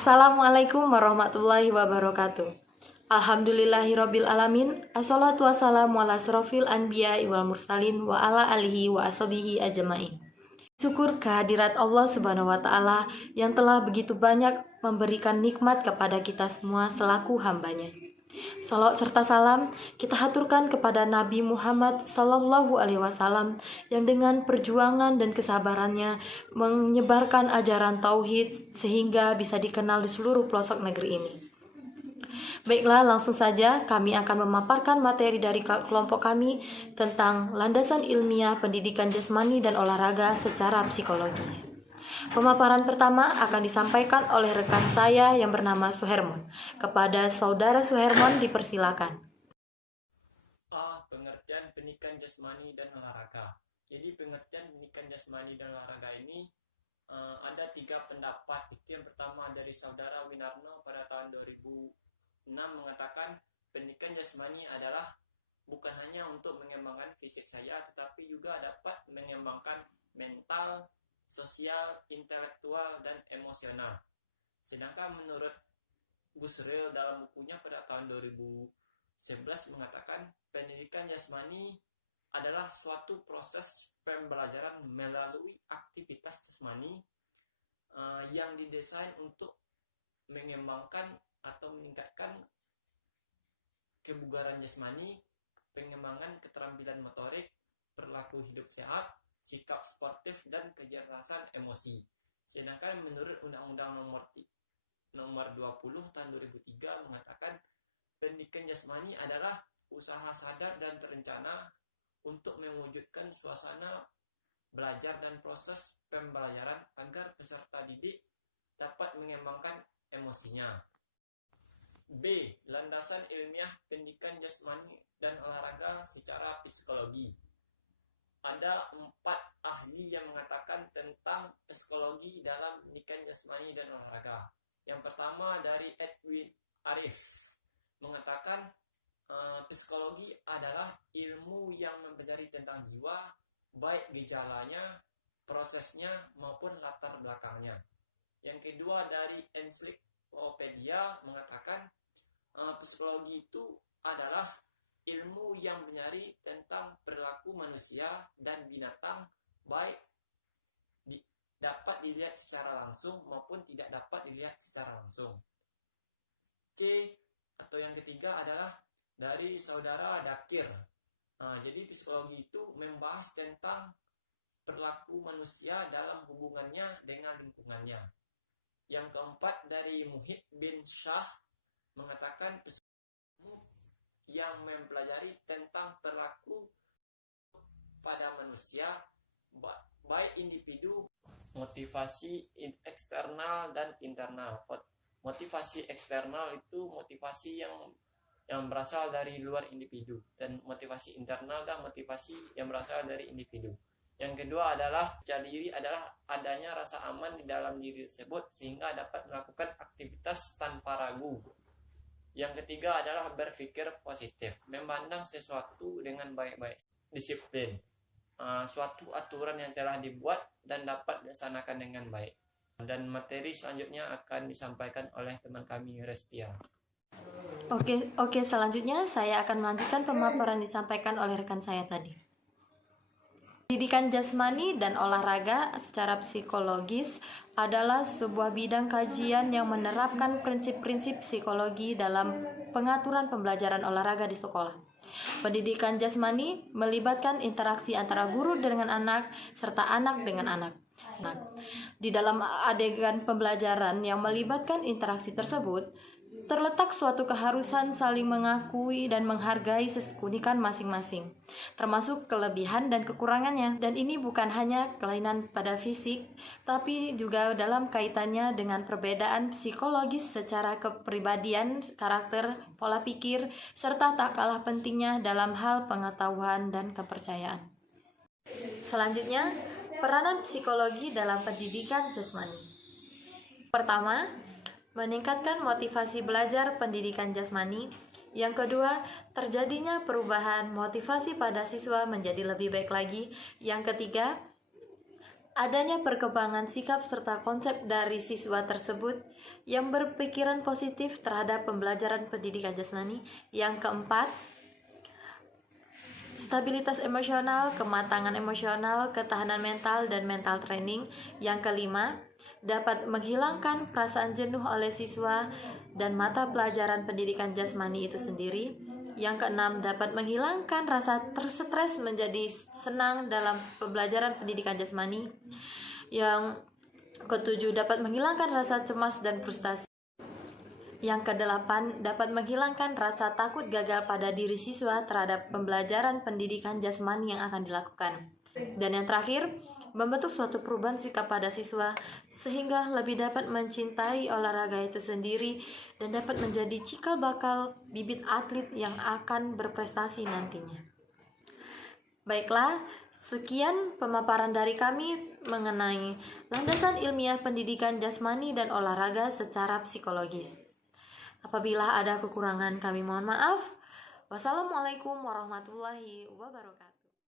Assalamualaikum warahmatullahi wabarakatuh. Alhamdulillahirabbil alamin. Assalatu wassalamu ala asrofil anbiya wal mursalin wa ala alihi wa ashabihi ajmain. Syukur kehadirat Allah Subhanahu wa taala yang telah begitu banyak memberikan nikmat kepada kita semua selaku hambanya. Salawat serta salam kita haturkan kepada Nabi Muhammad Sallallahu Alaihi Wasallam yang dengan perjuangan dan kesabarannya menyebarkan ajaran tauhid sehingga bisa dikenal di seluruh pelosok negeri ini. Baiklah, langsung saja kami akan memaparkan materi dari kelompok kami tentang landasan ilmiah pendidikan jasmani dan olahraga secara psikologi. Pemaparan pertama akan disampaikan oleh rekan saya yang bernama Suhermon. Kepada saudara Suhermon dipersilakan. Pengertian pendidikan jasmani dan olahraga. Jadi pengertian pendidikan jasmani dan olahraga ini ada 3 pendapat. Itu yang pertama dari saudara Winarno pada tahun 2006 mengatakan pendidikan jasmani adalah bukan hanya untuk mengembangkan fisik saya, tetapi juga dapat mengembangkan mental, sosial, intelektual, dan emosional. Sedangkan menurut Gusril dalam bukunya pada tahun 2011 mengatakan pendidikan jasmani adalah suatu proses pembelajaran melalui aktivitas jasmani yang didesain untuk mengembangkan atau meningkatkan kebugaran jasmani, pengembangan keterampilan motorik, perilaku hidup sehat, sikap sportif, dan kecerdasan emosi. Sedangkan menurut Undang-Undang nomor 20 tahun 2003 mengatakan pendidikan jasmani adalah usaha sadar dan terencana untuk mewujudkan suasana belajar dan proses pembelajaran agar peserta didik dapat mengembangkan emosinya. B. Landasan ilmiah pendidikan jasmani dan olahraga secara psikologi. Ada 4 ahli yang mengatakan tentang psikologi dalam pendidikan jasmani dan olahraga. Yang pertama dari Edwin Arif mengatakan psikologi adalah ilmu yang mempelajari tentang jiwa, baik gejalanya, prosesnya, maupun latar belakangnya. Yang kedua dari Encyclopedia mengatakan psikologi itu adalah ilmu yang mencari tentang perilaku manusia dan binatang, baik dapat dilihat secara langsung maupun tidak dapat dilihat secara langsung. C atau yang ketiga adalah dari saudara Dakir. Jadi psikologi itu membahas tentang perilaku manusia dalam hubungannya dengan lingkungannya. Yang keempat dari Muhyiddin bin Shah mengatakan yang mempelajari tentang perilaku pada manusia, baik individu, motivasi eksternal dan internal. Motivasi eksternal itu motivasi yang berasal dari luar individu, dan motivasi internal dan motivasi yang berasal dari individu. Yang kedua adalah percaya diri adalah adanya rasa aman di dalam diri tersebut sehingga dapat melakukan aktivitas tanpa ragu. Yang ketiga adalah berpikir positif, memandang sesuatu dengan baik-baik. Disiplin, suatu aturan yang telah dibuat dan dapat dilaksanakan dengan baik. Dan materi selanjutnya akan disampaikan oleh teman kami Restia. Oke, selanjutnya saya akan melanjutkan pemaparan disampaikan oleh rekan saya tadi. Pendidikan jasmani dan olahraga secara psikologis adalah sebuah bidang kajian yang menerapkan prinsip-prinsip psikologi dalam pengaturan pembelajaran olahraga di sekolah. Pendidikan jasmani melibatkan interaksi antara guru dengan anak serta anak dengan anak. Di dalam adegan pembelajaran yang melibatkan interaksi tersebut, terletak suatu keharusan saling mengakui dan menghargai keunikan masing-masing, termasuk kelebihan dan kekurangannya. Dan ini bukan hanya kelainan pada fisik, tapi juga dalam kaitannya dengan perbedaan psikologis secara kepribadian, karakter, pola pikir, serta tak kalah pentingnya dalam hal pengetahuan dan kepercayaan. Selanjutnya, peranan psikologi dalam pendidikan jasmani. Pertama, meningkatkan motivasi belajar pendidikan jasmani. Yang kedua, terjadinya perubahan motivasi pada siswa menjadi lebih baik lagi. Yang ketiga, Adanya perkembangan sikap serta konsep dari siswa tersebut yang berpikiran positif terhadap pembelajaran pendidikan jasmani. Yang keempat, stabilitas emosional, kematangan emosional, ketahanan mental, dan mental training. Yang kelima, dapat menghilangkan perasaan jenuh oleh siswa dan mata pelajaran pendidikan jasmani itu sendiri. Yang keenam, dapat menghilangkan rasa terstres menjadi senang dalam pembelajaran pendidikan jasmani. Yang ketujuh, dapat menghilangkan rasa cemas dan frustasi. Yang kedelapan, dapat menghilangkan rasa takut gagal pada diri siswa terhadap pembelajaran pendidikan jasmani yang akan dilakukan. Dan yang terakhir, membentuk suatu perubahan sikap pada siswa sehingga lebih dapat mencintai olahraga itu sendiri dan dapat menjadi cikal bakal bibit atlet yang akan berprestasi nantinya. Baiklah, sekian pemaparan dari kami mengenai landasan ilmiah pendidikan jasmani dan olahraga secara psikologis. Apabila ada kekurangan, kami mohon maaf. Wassalamualaikum warahmatullahi wabarakatuh.